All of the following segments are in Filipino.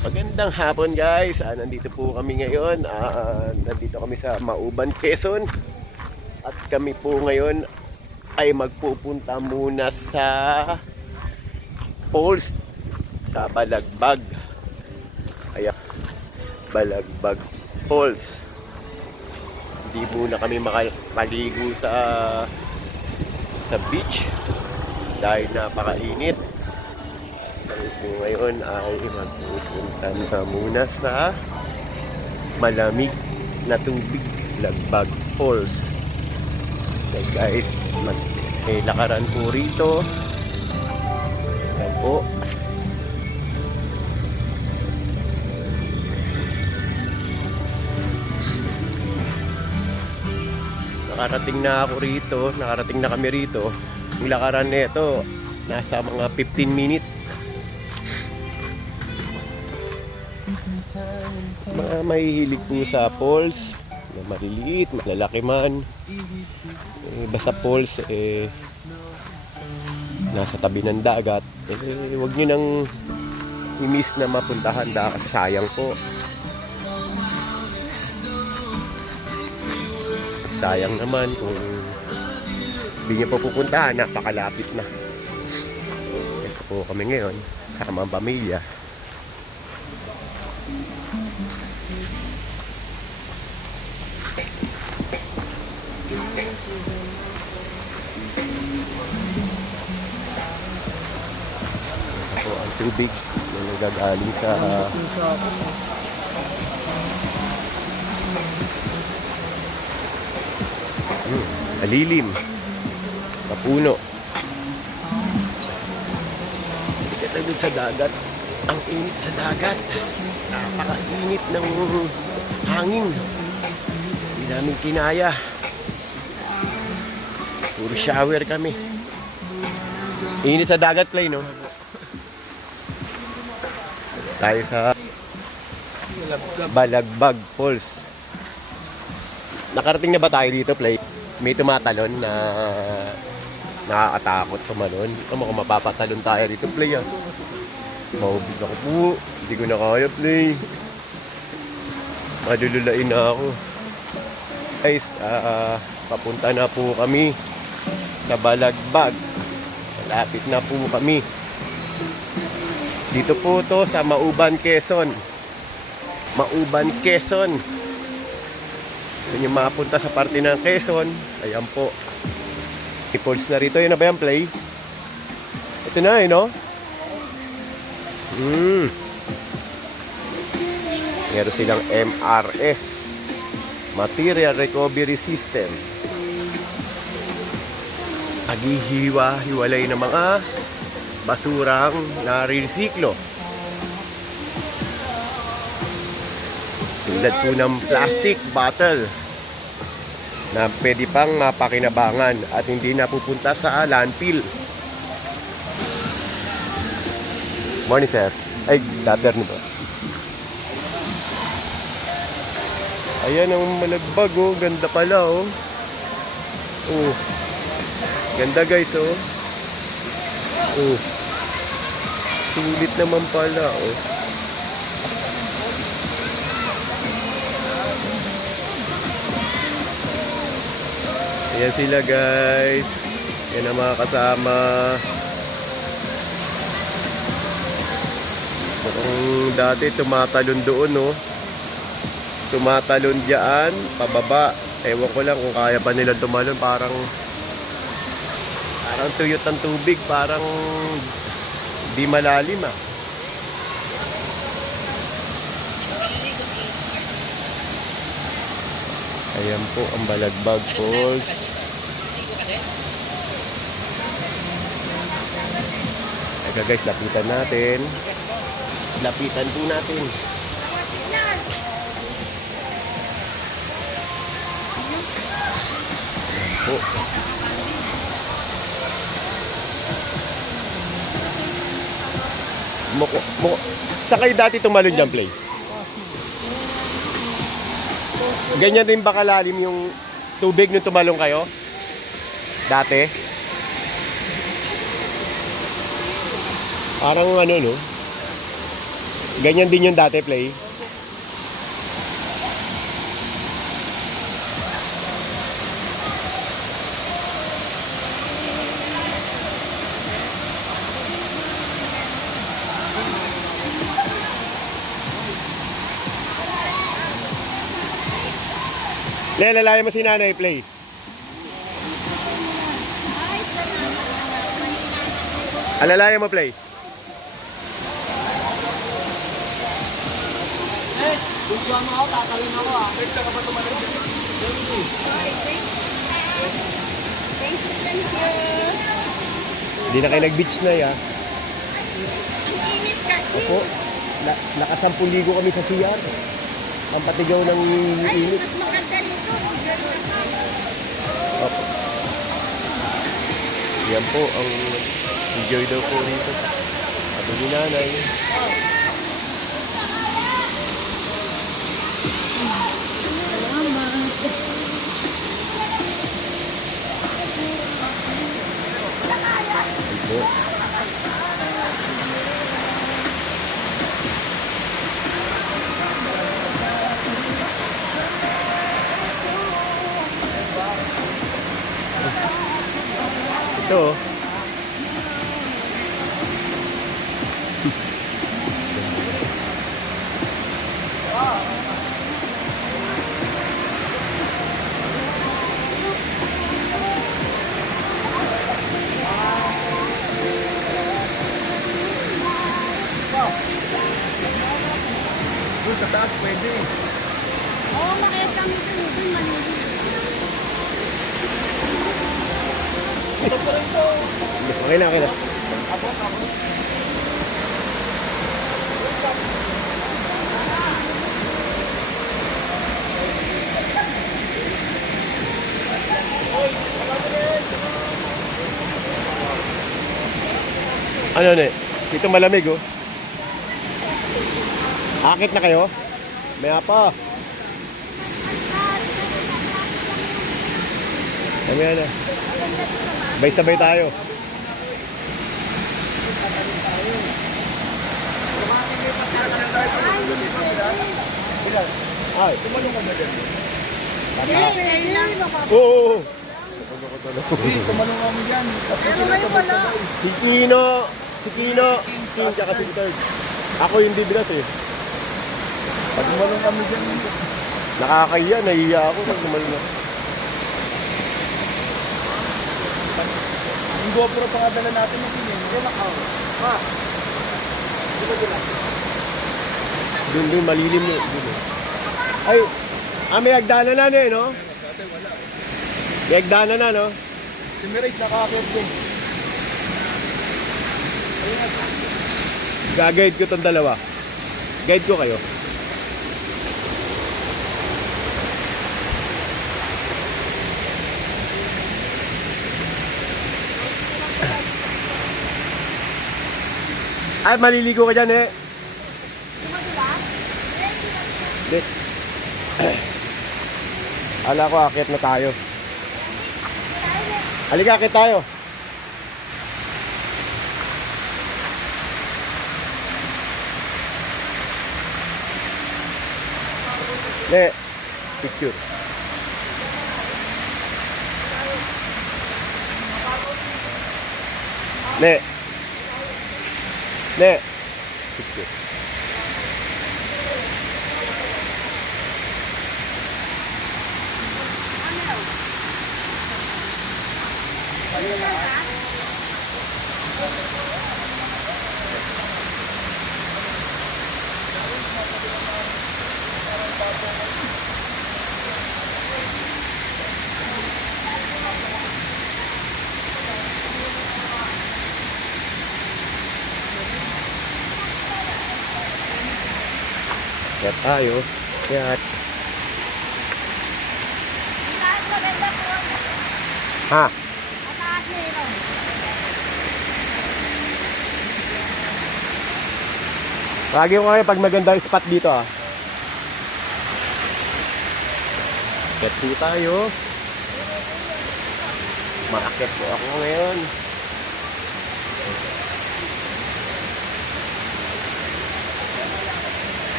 Magandang hapon guys. Nandito po kami ngayon. Nandito kami sa Mauban, Quezon. At kami po ngayon ay magpupunta muna sa falls sa Balagbag. Ayan, Balagbag Falls. Hindi muna kami maligo sa beach dahil napakainit. So ngayon ay magpupunta na muna sa malamig na tubig, Lagbag Falls. Okay guys, may lakaran po rito. Yan po. Nakarating na ako rito, nakarating na kami rito. Yung lakaran nito nasa mga 15 minutes. Mga mahihilig po sa falls, na maliliit, malalaki man. Basta falls, nasa tabi ng dagat. Huwag nyo nang i-miss na mapuntahan kasi sayang po. Sayang naman kung hindi nyo po pupuntahan, napakalapit na. Ito po kami ngayon, sama ang pamilya. Ito ang tubig na nagagaling sa alilim, kapuno. Ito doon sa dagat. Ang init sa dagat. Napakainit ng hangin. Hindi namin kinaya. Puro shower kami. Init sa dagat, Play, no? Tayo sa Balagbag Falls. Nakarating na ba tayo dito, Play? May tumatalon na nakakatakot tumalon. Kung mapapatalon tayo dito, Play, ah. Mahubig ako po. Hindi ko na kaya, Play. Madululain na ako. Guys, papunta na po kami sa Balagbag. Malapit na po kami. Dito po to sa Mauban, Quezon. Mauban, Quezon. Kung yung mapunta sa parte ng Quezon, ayan po. May falls na rito. Yun na ba yung Play? Ito na no? Meron silang MRS, Material Recovery System. Hiwalay ng mga basurang nare-resiklo. Tulad po ng plastic bottle na pwede pang mapakinabangan at hindi napupunta sa landfill. Morning, sir. Ay, dater niyo ba? Ayan ang Balagbag, oh. Ganda pala, oh. Oh. Ganda, guys, oh. Oh. Sulit naman pala, oh. Ayan sila, guys. Yan ang mga kasama. Mukhang dati tumatalon doon, no? Tumatalon dyan, pababa. Ewan ko lang kung kaya pa nila tumalon. Parang tuyot ng tubig. Parang di malalim, ah. Ayan po ang Balagbag Falls. Eka guys, lapitan natin. Lapitan po natin. Po. Saan kayo dati tumalon dyan, Play? Ganyan din ba kalalim yung tubig nung tumalon kayo? Dati? Parang ano, no? Ganyan din yung dati, Play. Lalayan mo si nanay, Play. Alalayan mo, Play. Tutuan mo ako, tatalin ako ah. Thank you. Hindi na kayo nag-beach na ya. Ang init kasi. Opo. Nakasampung ligo kami sa CR. Ang patigaw ng Ay, init. mas maganda nito. Opo. Yan po ang enjoy daw po rito. Sabi ni nanay. Opo. Ito. Doon sa taas pwede. Oo, makayag kami dun manili. Okay na, okay na. Ano ne? Dito malamig oh. Akit na kayo? May apa. Kami na. Sabay-sabay tayo. Ay, Tumalong ka ba dyan? oo. Tumalong kami dyan. Tapos sila sabay-sabay. Si Kino, King tsaka si Third. Ako yung biblas eh. Pag tumalong kami dyan. Nakakahiya, nahiya ako pag tumalon ako. Yung GoPro pa nga dala natin ng pinin. Yan ako. Ha? Doon malilim yun. Ay, may hagdanan na eh, no? May hagdanan na, no? Si Mirais nakakit din. Gag-guide ko tong dalawa. Guide ko kayo. Ay, maliligo ka dyan eh. Hindi. Ala ko, akit na tayo. Halika, akit tayo. Ne, picture. Ne, picture. Kaya tayo. Kaya. Ha? Lagi ko kayo pag maganda yung spot dito ah. Kaya po tayo. Maakit po ako ngayon.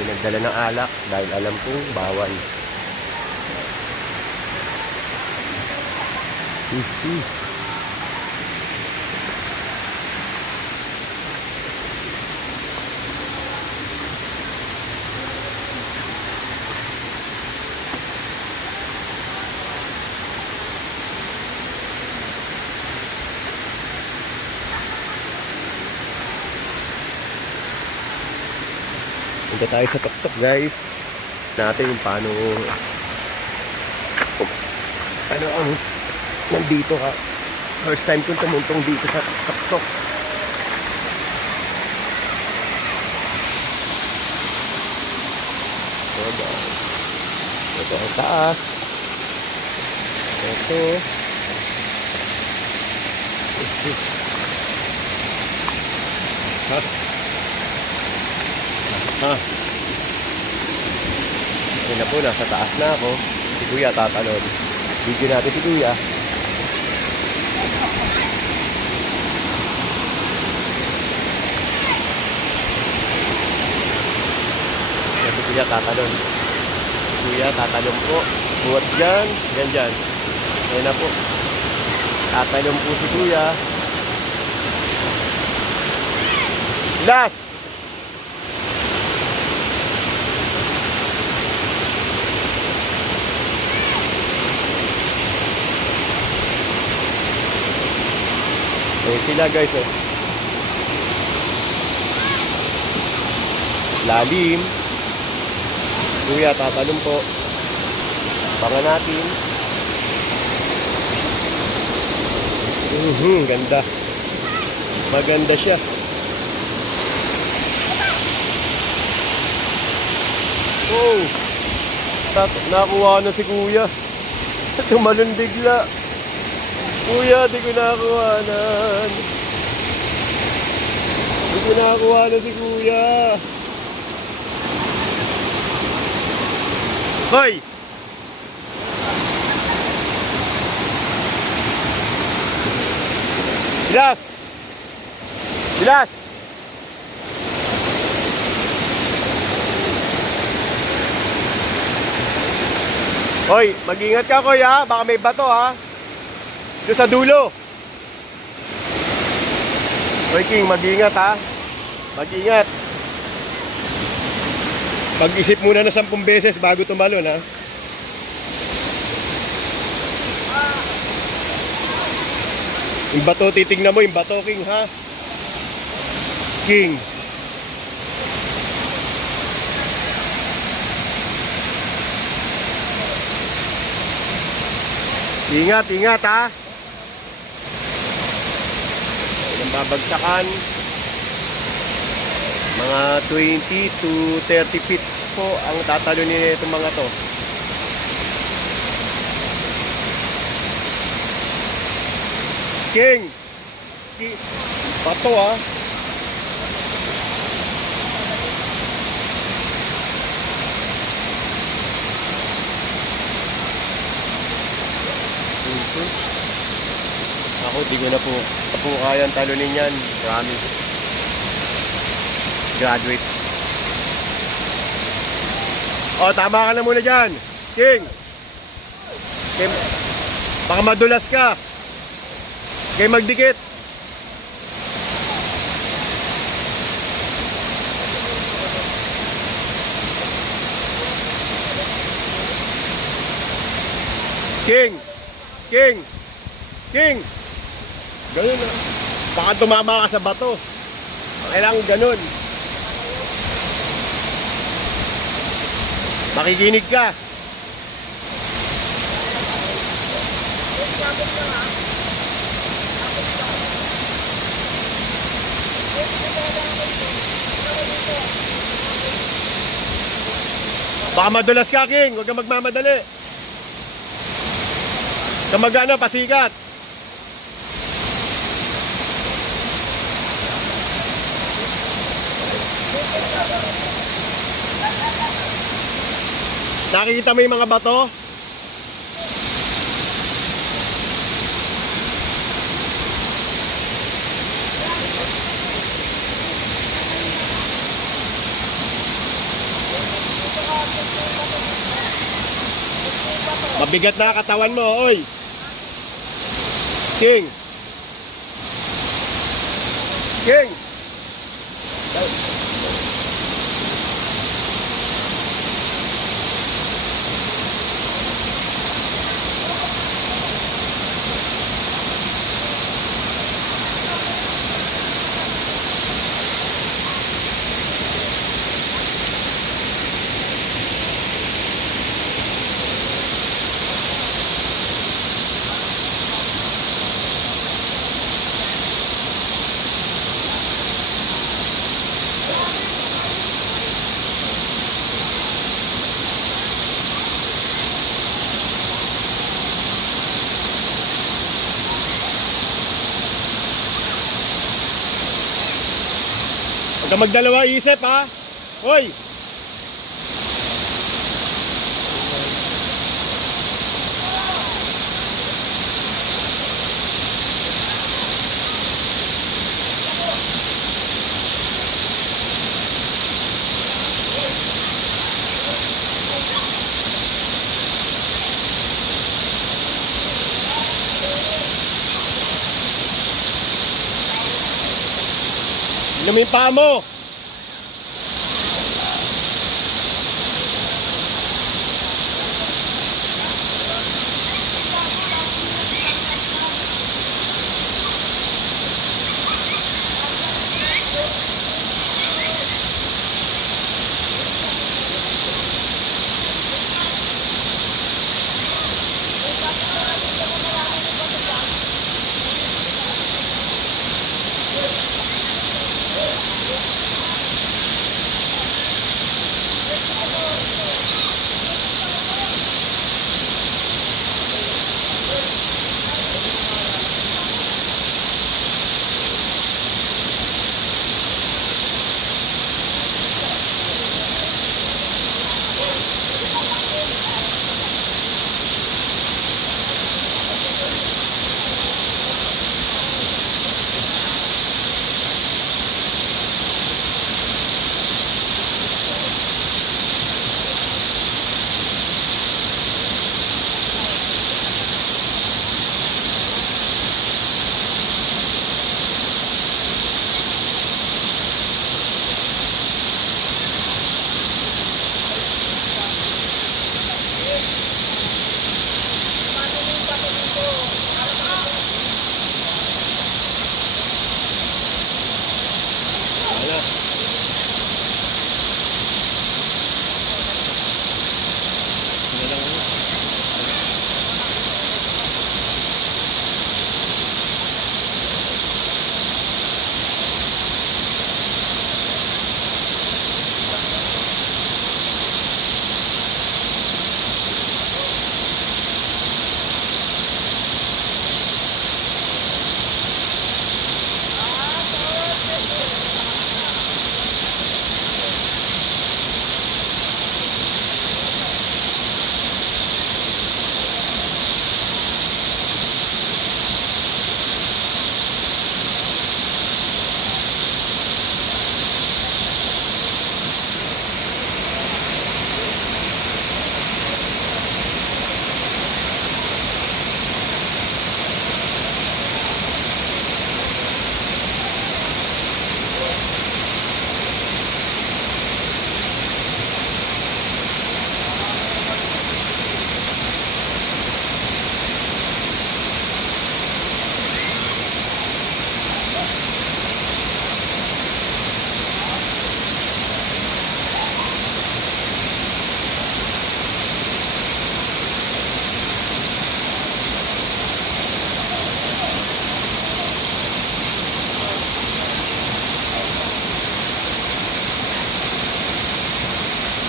Hindi nagdala ng alak dahil alam kong bawal. Punta tayo sa tuktok, guys. Natin yung paano ano ang nandito ka. First time kong tumuntong dito sa tuktok. Ito ang taas. Ito. Ayun na po, nasa taas na ako. Si Kuya tatalon. Video natin si Kuya. Si Kuya tatalon. Si Kuya tatalon po. Buhat dyan. Dyan. Ayun na po. Tatalon po si Kuya. Last! Ayun sila, guys, oh. Lalim. Kuya, tatalon po. Bangan natin. Ganda. Maganda siya. Oh! Nakuha na si Kuya. Tumalon bigla. Kuya, di ko nakuhanan. Di ko nakuhanan si Kuya. Hoy! Bilas! Bilas! Hoy, mag-ingat ka, Kuya. Baka may bato, ha? Doon sa dulo. Hoy, King, mag-ingat, ha? Mag-ingat. Pag-isip muna na 10 beses bago tumalon, ha? Yung bato, titignan mo yung bato, King, ha? King. Ingat, ingat, ha? Yung babagsakan. Mga 20 to 30 feet po ang tatalunin itong mga to. King! Bato, ha? Ako, di ko na po kayang talunin yan. Promise. Graduate. O, tama ka na muna dyan. King! King, baka madulas ka. King, magdikit. King! King! King! Ganun na. Baka tumama ka sa bato. Kailangan ganun. Makikinig ka. Baka madulas ka, King. Huwag kang magmamadali. Kamagana, pasikat. Nakikita mo yung mga bato? Mabigat na katawan mo, oy. King. King. Huwag ka magdalawa isip, ha? Hoy! Inumin pa mo!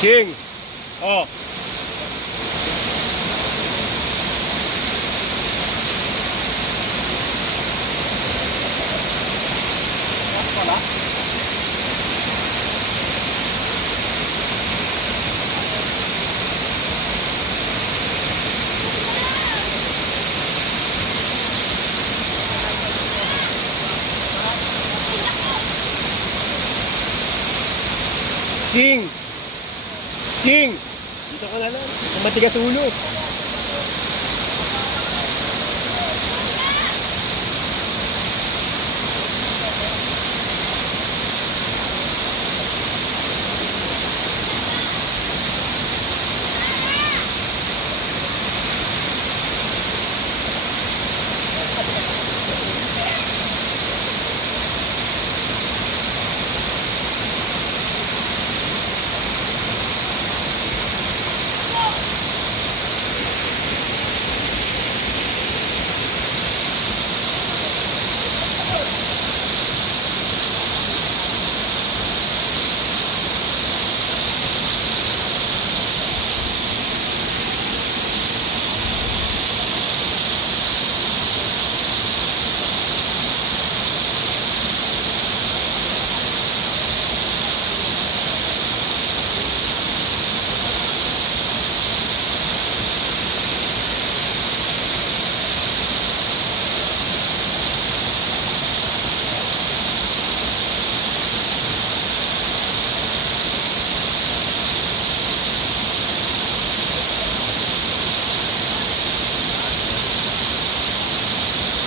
King! Oh! King! King! Dito ka na lang. Matigas ulo.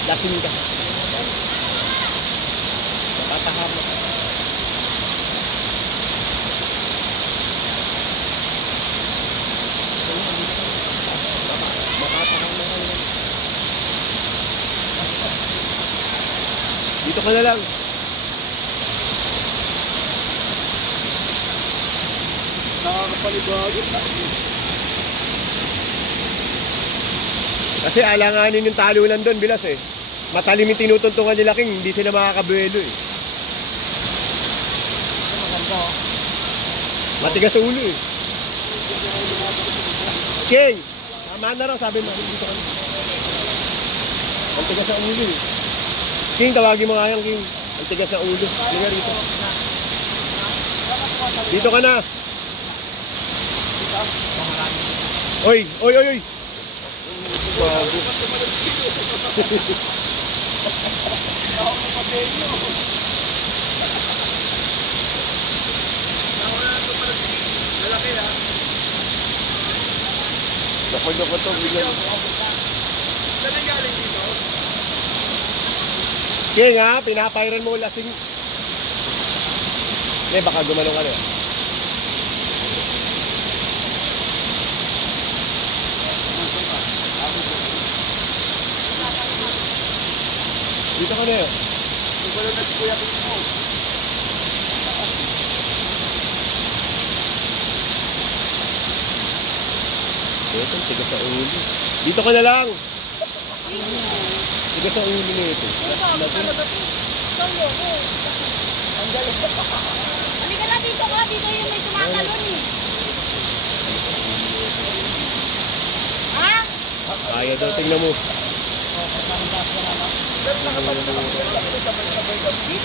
Lasing ka. Nakatahamak. Dito ka na lang. Nakakapalibago. Kasi alanganin yung talunan doon, bilas eh. Matalim yung tinutuntungan nila King, hindi sila makakabuelo eh. Maganda oh. Matigas sa ulo eh. King! Tama na raw, sabi mo. Dito ka na. Ang tigas sa ulo eh. King, tawagin mo nga yan, King. Ang tigas sa ulo. Liga rito. Dito ka na. Oy, oy, oy, oy. Bago. Dako to, bigyan. King ha, pinapairan mo lasing. Eh, baka gumanong ka na. Dito ka na yun. Wala na si Kuya Pino. Ito, tigas sa ulo. Dito ka na lang. Tigas sa ulo nito. Halika na dito ka, dito yung may tumatalon eh. Ha? Kaya daw, tingnan mo. Dito